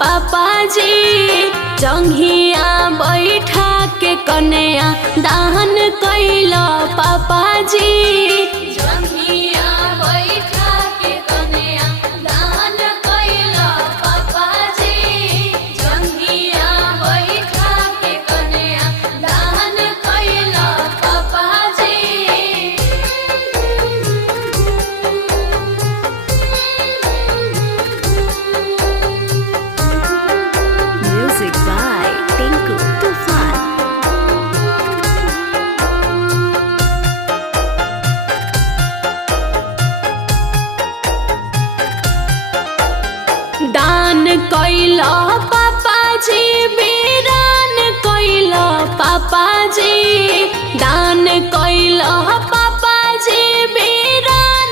पापा जी जंघिया बैठा के कन्या दान कैला पापा जी जंघिया बैठा के कन्या दान कैला पापा जी जंघिया बैठा के कन्या दान कैला पापा जी। Music by Tinku Tufan. दान कैला पापा जी